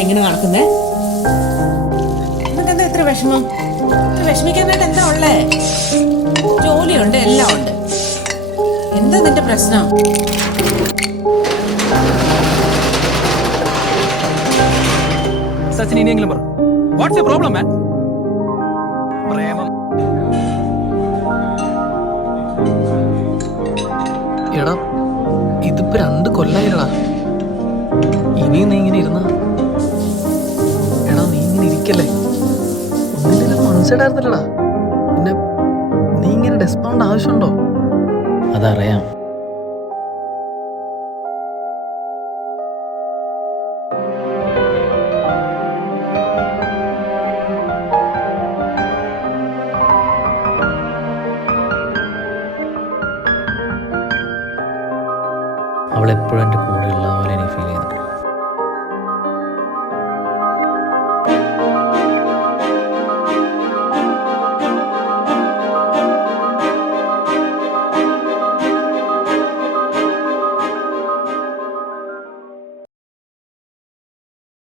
ഇവിടെ എങ്ങനെ നടക്കുന്നേ? നിനക്കെന്താ ഇത്ര വിഷമം? വിഷമിക്കാനായിട്ട് എന്താ ഉള്ളേ? ജോലിയുണ്ട്, എല്ലാം ഉണ്ട്. എന്താ നിന്റെ പ്രശ്നം? സച്ചിൻ ഇനിയെങ്കിലും പറ, വാട്ട്സ് യുവർ പ്രോബ്ലം മാൻ? പ്രേമം. എടാ ഇതിപ്പോ 2 കൊല്ലായിരടാ. ഇനി നീ ഇങ്ങനെ ഇരുന്ന എടാ നീ ഇങ്ങനെ ഇരിക്കല്ലേ. ഒന്നിനും മനസ്സിലായിരുന്നില്ലടാ. പിന്നെ നീ ഇങ്ങനെ ഡെസ്പോണ്ട് ആവശ്യമുണ്ടോ? അതറിയാം. അവളെപ്പോഴും എൻ്റെ കൂടെയുള്ള പോലെ എനിക്ക് ഫീൽ ചെയ്യുന്നുണ്ട്.